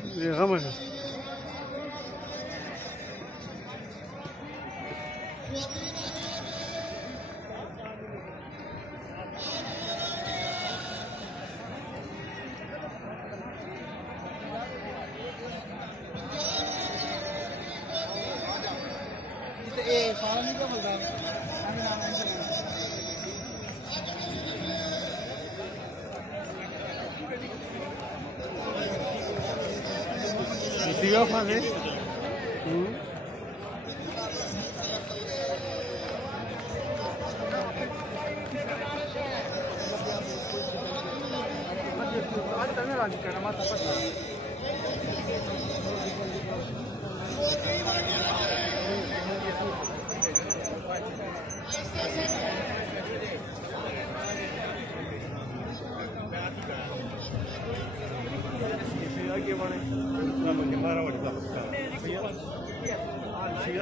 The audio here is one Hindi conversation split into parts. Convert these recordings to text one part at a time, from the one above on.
ये गम है। Siga fazer.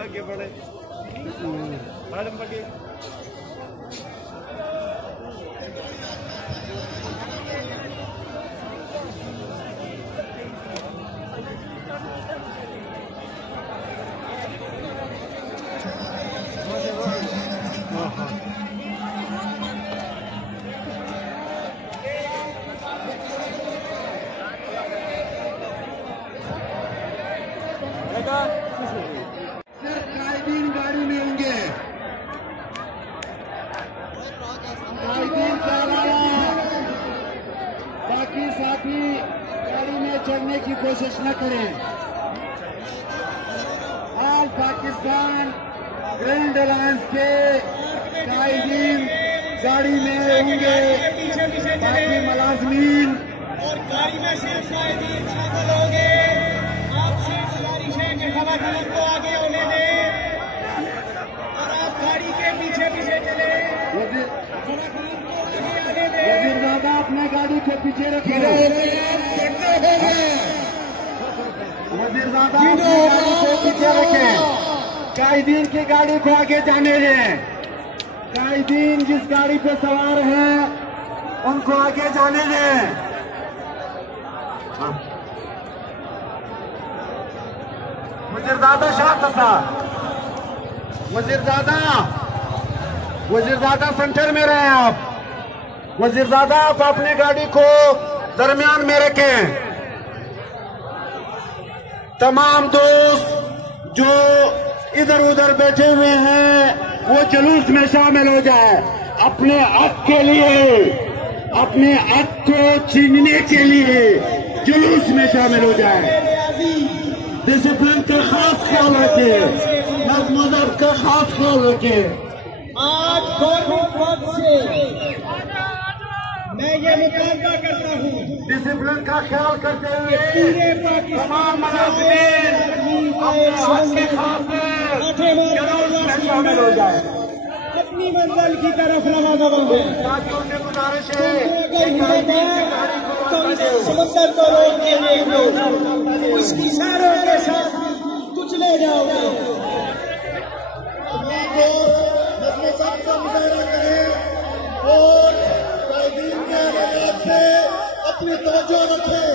के बड़े मैडम बड़ी गाड़ी में होंगे, बाकी साथी गाड़ी में चढ़ने की कोशिश न करें। ऑल पाकिस्तान ग्रैंड अलायंस के कायदीन गाड़ी में होंगे, बाकी मुलाजमीन और गाड़ी में सिर्फ कायदीन शामिल होंगे। आपसे गुजारिश है कि खवातीन को आगे होने दें और आप गाड़ी के पीछे पीछे चले। वजीरजादा अपने गाड़ी के पीछे रखे, वजीरजादा अपनी गाड़ी को पीछे रखे, कायदीन की गाड़ी को आगे जाने दें। कायदीन जिस गाड़ी पे सवार हैं उनको आगे जाने दें। वजीरजादा शाह था, वजीरजादा सेंटर में रहे आप। वजीरजादा आप अपनी गाड़ी को दरमियान में रखें। तमाम दोस्त जो इधर उधर बैठे हुए हैं वो जुलूस में शामिल हो जाए। अपने हक के लिए, अपने हक को छीनने के लिए जुलूस में शामिल हो जाए। डिसिप्लिन का खास ख्याल रखें, मजहब का खास ख्याल रखें। आज गवर्नमेंट पद से मैं ये मुतालबा करता हूँ, डिसिप्लिन का ख्याल करते हुए पूरे पाकिस्तान तमाम मुलाजिमीन अपने हक के खातिर जुलूस में शामिल हो जाए। अपनी मंजिल की तरफ रवाना हो गए। साथियों से गुजारिश है अगर हुए तो इस समंदर को रोक के देख लो, उसकी इशारों के साथ कुचले जाओगे। अपने सब का मुजाहरा करें और कायदीन के हालात पे अपनी तवज्जो रखें।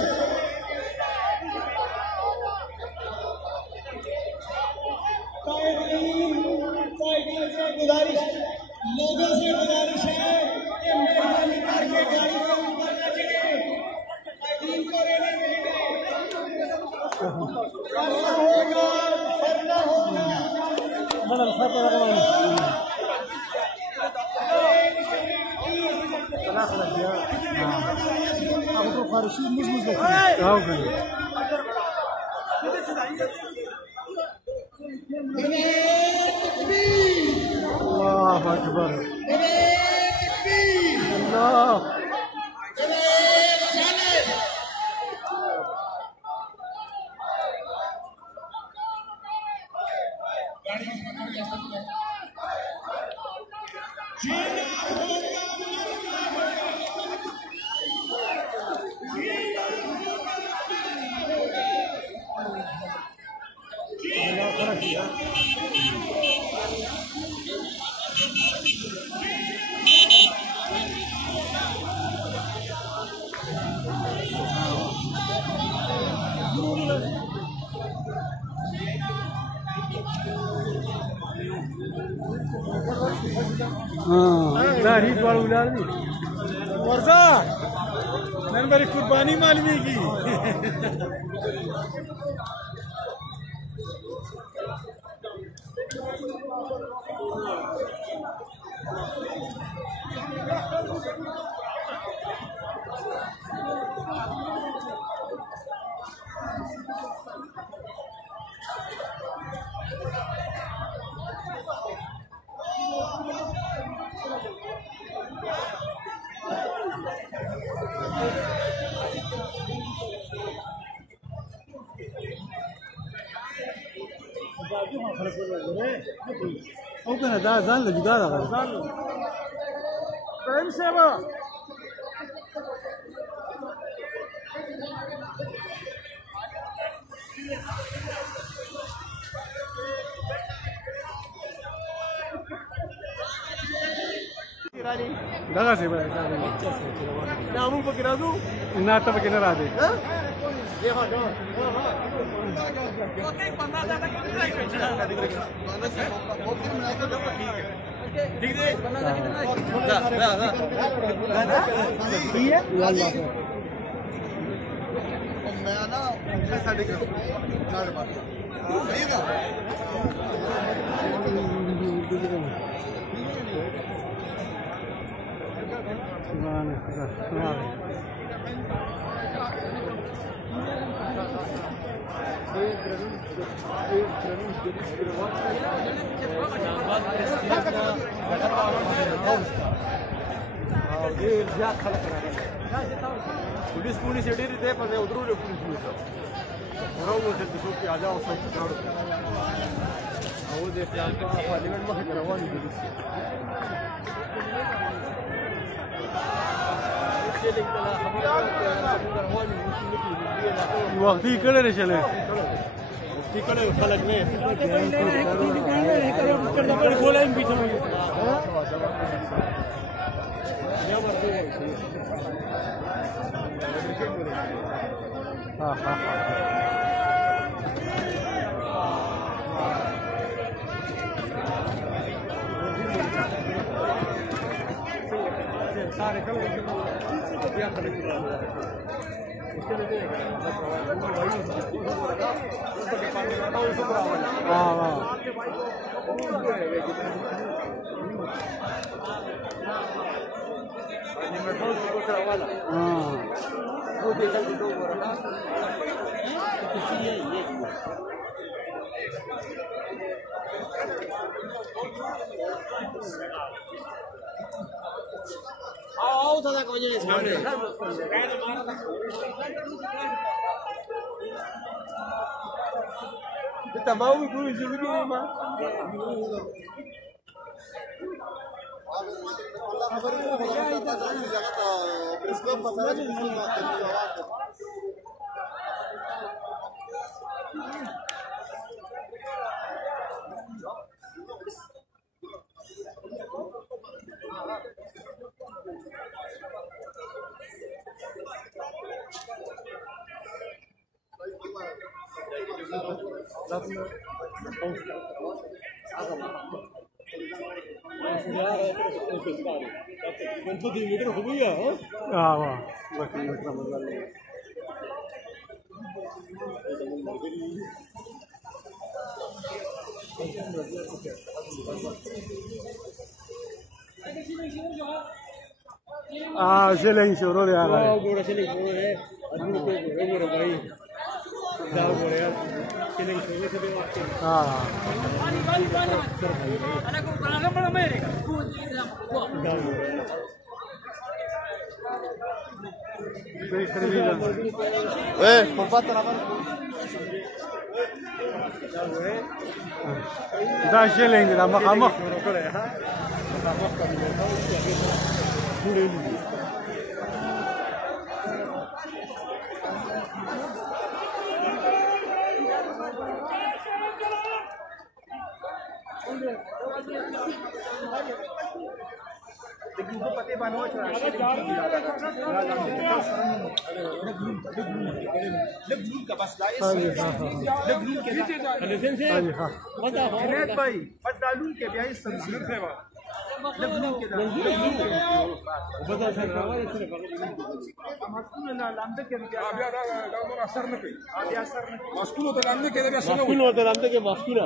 कायदीन से गुजारिश, लोगों से गुजारिश है कि मेहरबानी करके गाड़ी को ऊपर न चढ़े, कायदीन को रहने दें। करना होगा, करना होगा। अल्लाह अकबर, अल्लाह दाढ़ी बाल उलाल भी वर्षा मैंने मेरी कुर्बानी मालूमी की Open a da zan lagi da da zan Prime Seva Daga se ba na mun pakira du na ta pakira ra de देखो दो ओके 15 ज्यादा कितना ठीक है 15 कितना मैं ना साढ़े के कार्ड मार सही है पुलिस एडी रीते पर उधरू ले पुलिस बराबर से दिसो कि आ जाओ सब करो वो देख आपका पार्लियामेंट में करवानी पुलिस वक्त ही करे रे चले टिकट खलक ने बोला इन पीछे में हां हां सारे कल क्या खलक इसके लिए वाह वाह आओ दादा को वजह से तमाम कोई जिंदगी में मां खबर को करता था जगह था प्रेस क्लब पता नहीं मीटर हो गई है हाँ वाह बस मीटर मजा ले चलेंगे शुरू हो रहा है गोड़ा चलेंगे शुरू है आदमी को गोड़ा भाई जाओ गोड़ा यार चलेंगे शुरू से भी हाँ da challenge da makama पति बनो का बस भाई डालू के ब्याह संस्कृत है Masculo te grande que debe ser. Masculo te grande que mascula.